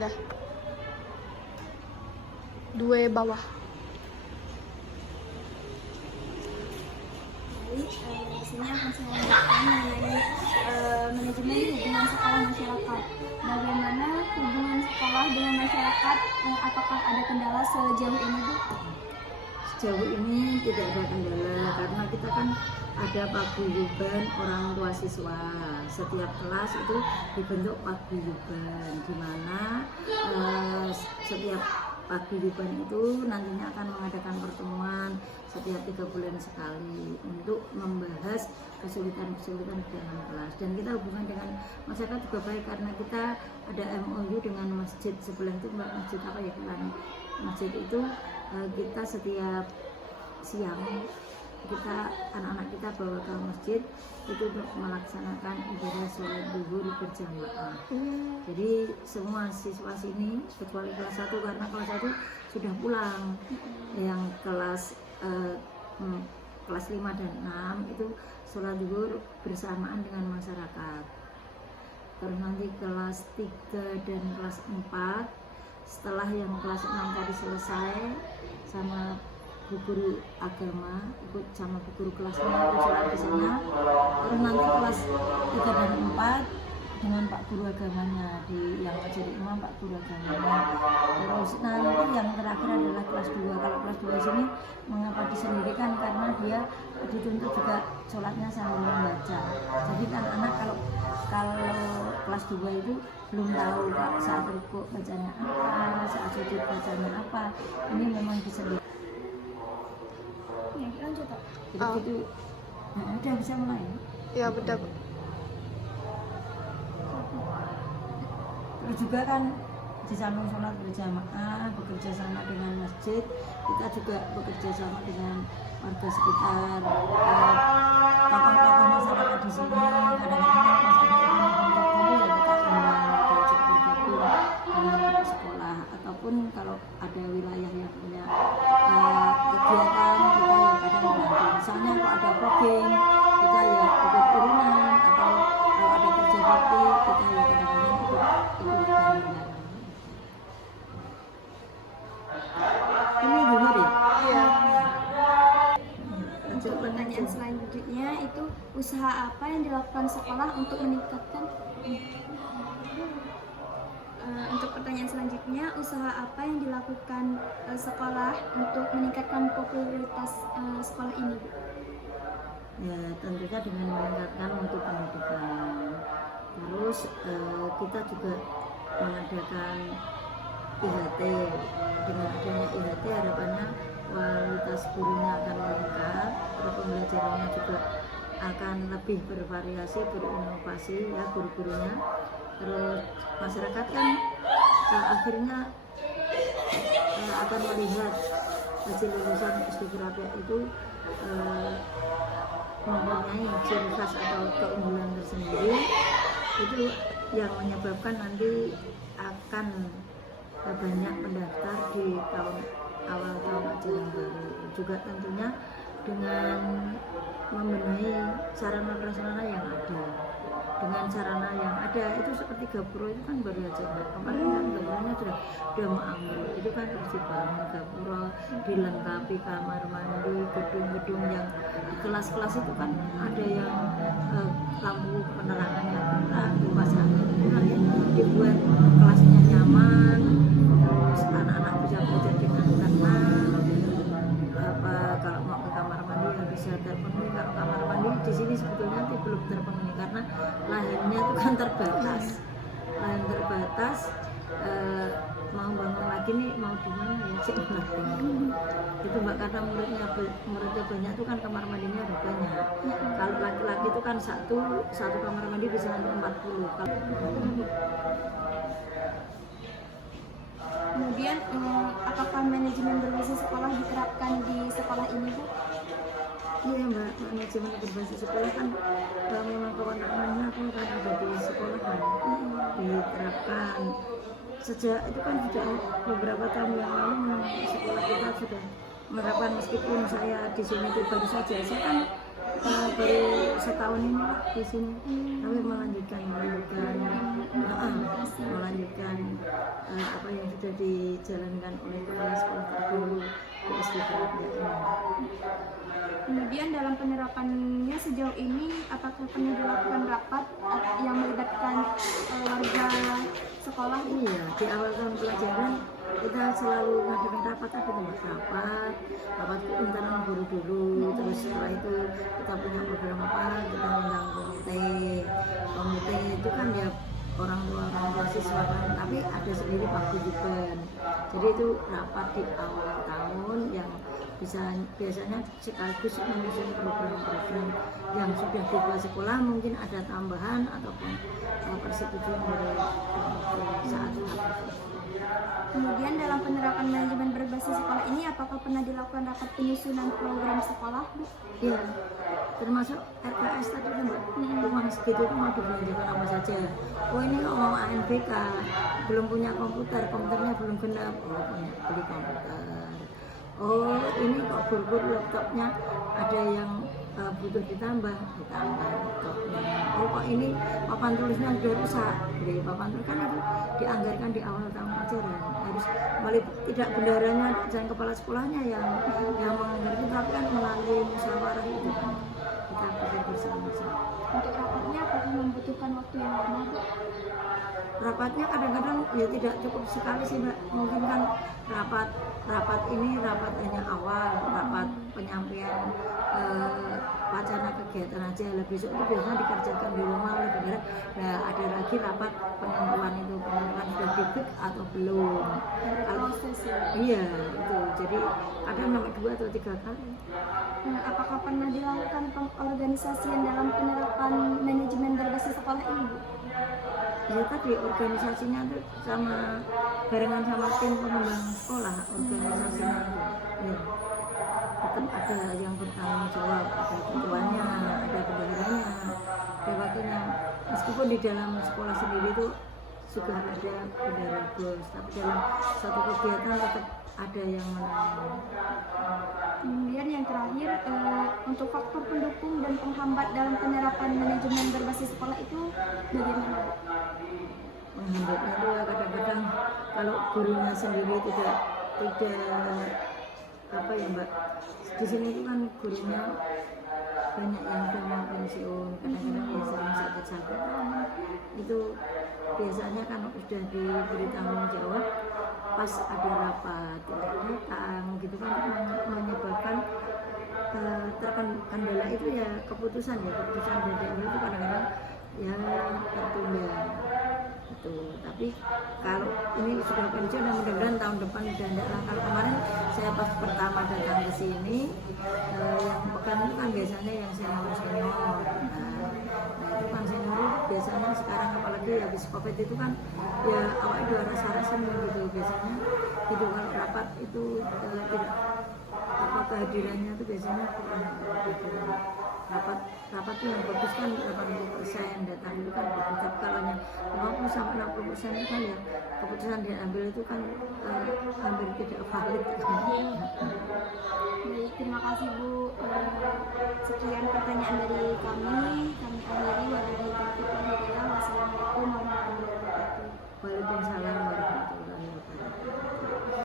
Dah. Dua bawah. Jadi di sini akan saya lanjutkan mengenai manajemen hubungan sekolah masyarakat. Bagaimana hubungan sekolah dengan masyarakat? Apakah ada kendala sejauh ini, Bu? Sejauh ini tidak ada kendala karena kita kan ada paguyuban orang tua siswa. Setiap kelas itu dibentuk paguyuban di mana setiap paguyuban itu nantinya akan mengadakan pertemuan setiap 3 bulan sekali untuk membahas kesulitan-kesulitan di dalam kelas. Dan kita hubungan dengan masyarakat juga baik karena kita ada MOU dengan masjid sebelah itu, masjid apa ya, masjid itu kita setiap siang kita anak-anak kita bawa ke masjid itu untuk melaksanakan ibadah sholat zuhur berjamaah. Jadi semua siswa sini kecuali kelas 1 karena kelas 1 sudah pulang. Yang kelas 5 dan 6 itu sholat zuhur bersamaan dengan masyarakat. Terus nanti kelas 3 dan kelas 4 setelah yang kelas 6 tadi selesai sama bu guru agama, ikut sama bu guru kelasnya, ikut sholat di sana. Terus nanti kelas 3 dan 4 dengan pak guru agamanya, di yang jadi imam pak guru agamanya. Terus nanti yang terakhir adalah kelas 2. Kalau kelas 2 sini mengapa disendirikan, karena dia dituntut juga sholatnya sambil membaca. Jadi kan anak kalau kelas 2 itu belum tahu Kak, saat rukuk bacanya apa, saat sujud bacanya apa. Ini memang disendirikan. Ya, lanjut, Pak. Jadi itu udah bisa mulai. Ya betul. Terus juga kan di samping sholat berjamaah, bekerja sama dengan masjid, kita juga bekerja sama dengan warga sekitar, tokoh-tokoh masyarakat di sini. Kadang-kadang masyarakat ini untuk dulu ya kita undang, diajak bergabung dengan sekolah, ataupun kalau ada wilayah yang punya kegiatan kita ya kadang membantu. Misalnya kalau ada fogging kita ya ikut turunan, atau kalau ada kerja bakti kita ya kadang-kadang ikut bareng-bareng. Ini gimana deh? Iya. Untuk pertanyaan selanjutnya itu, usaha apa yang dilakukan sekolah untuk meningkatkan untuk pertanyaan selanjutnya, usaha apa yang dilakukan sekolah untuk meningkatkan popularitas sekolah ini, Bu? Ya tentunya dengan meningkatkan mutu pendidikan. Terus kita juga mengadakan IHT. Dengan adanya IHT harapannya kualitas gurunya akan meningkat, terus pembelajarannya juga akan lebih bervariasi, berinovasi ya guru-gurunya. Terus masyarakat kan akhirnya akan melihat hasil lulusan SD Purabaya itu mempunyai ciri khas atau keunggulan tersendiri, itu yang menyebabkan nanti akan banyak pendaftar di awal tahun ajaran baru. Juga tentunya dengan membenahi sarana prasarana yang ada. Dengan sarana yang ada itu seperti Gapuro itu kan baru aja kemarin kan Gapuronya sudah mau ambruk. Itu kan harus dibangun Gapuro, dilengkapi kamar mandi, gedung-gedung yang kelas-kelas itu kan ada yang lampu penerangannya kurang, dipasangin kurang, ya dibuat kelasnya nyaman, terus anak-anak bisa belajar dengan tenang. Kalau mau ke kamar mandi ya bisa terpenuhi. Kalau kamar mandi di sini sebetulnya belum terpenuhi karena lahannya itu kan terbatas. Lahan terbatas, mau bangun lagi nih mau di mana ya sih itu Mbak, karena muridnya banyak tuh kan kamar mandinya ada banyak. Kalau laki-laki itu kan satu kamar mandi bisa sampai 40. Kemudian apakah manajemen berbasis sekolah diterapkan di sekolah ini, Bu? Iya Mbak, manajemen berbasis sekolah kan memang kewenangannya aku kan ada di sekolah kan diterapkan sejak itu kan sudah beberapa tahun yang lalu. Memang sekolah kita sudah menerapkan, meskipun saya di sini itu baru saja, saya kan baru setahun ini di sini, tapi melanjutkan apa yang sudah dijalankan oleh kepala sekolah terdahulu di SD Kerapia ini. Kemudian dalam penerapannya sejauh ini apakah pernah dilakukan rapat yang melibatkan warga sekolah? Iya, di awal tahun pelajaran kita selalu ngadakan rapat, rapat internal guru dulu, terus setelah itu kita punya program apa, kita undang komite itu kan ya orang tua siswa kan, tapi ada sendiri Pak Guyuban. Jadi itu rapat di awal tahun yang biasanya sekaligus menyusun program-program yang sudah dibuat sekolah, mungkin ada tambahan ataupun persetujuan dari saat rapat. Kemudian dalam penerapan manajemen berbasis sekolah ini apakah pernah dilakukan rapat penyusunan program sekolah, Bu? Iya, termasuk RKS tadi kan Mbak, uang segitu itu mau dibelanjakan apa saja. Oh ini kok mau ANBK, belum punya komputernya belum genap, oh punya beli komputer. Oh ini kok guru laptopnya ada yang butuh ditambah laptopnya. Oh kok ini papan tulisnya sudah rusak, beli papan tulis, kan itu dianggarkan di awal tahun ajaran. Harus tidak bendaranya dan kepala sekolahnya yang menganggarkan, tapi kan melalui musyawarah itu kan kita pikir bersama-sama. Untuk rapatnya apakah membutuhkan waktu yang lama, Bu? Rapatnya kadang-kadang ya tidak cukup sekali sih Mbak, mungkin kan rapat rapat hanya awal, rapat penyampaian wacana kegiatan aja, besok itu biasanya dikerjakan di rumah oleh bendera. Nah ada lagi rapat penentuan sudah dibik atau belum. Kalau iya itu, jadi kadang sampai 2 atau 3 kali. Apakah pernah dilakukan pengorganisasian dalam penerapan manajemen berbasis sekolah ini, Bu? Ya tadi organisasinya tuh sama barengan sama tim pengembang sekolah, organisasinya itu ya tetap ada yang bertanggung jawab, ada ketuanya, ada bendaharanya, ada wakilnya. Meskipun di dalam sekolah sendiri itu juga ada bendahara bos, tapi dalam satu kegiatan tetap ada yang menangani. Kemudian yang terakhir, untuk faktor pendukung dan penghambat dalam penerapan manajemen berbasis sekolah itu bagaimana, Bu? Penghambatnya itu ya kadang-kadang kalau gurunya sendiri tidak apa ya Mbak, di sini itu kan gurunya banyak yang sudah mau pensiun, kadang-kadang ya sering sakit-sakitan. Itu biasanya kan sudah diberi tanggung jawab, pas ada rapat tidak datang gitu kan, menyebabkan terkendala itu ya keputusan dari DPR itu kadang-kadang ya tertunda itu. Tapi kalau ini sudah pensiun dan mudah-mudahan tahun depan sudah tidak lah. Kalau kemarin saya pas pertama datang ke sini, yang pekan itu kan biasanya yang senior itu kan senior biasanya sekarang apalagi habis COVID itu kan ya awal itu rasa-rasa gitu biasanya gitu. Kalau rapat itu tidak kehadirannya itu biasanya kurang. Rapat itu yang bagus kan 80% datang itu kan bagus, tapi kalau yang 50-60% itu kan ya keputusan diambil itu kan hampir tidak valid. Baik, terima kasih Bu. Sekian pertanyaan dari kami akhiri. Wassalamualaikum warahmatullahi wabarakatuh. Waalaikumsalam warahmatullahi wabarakatuh.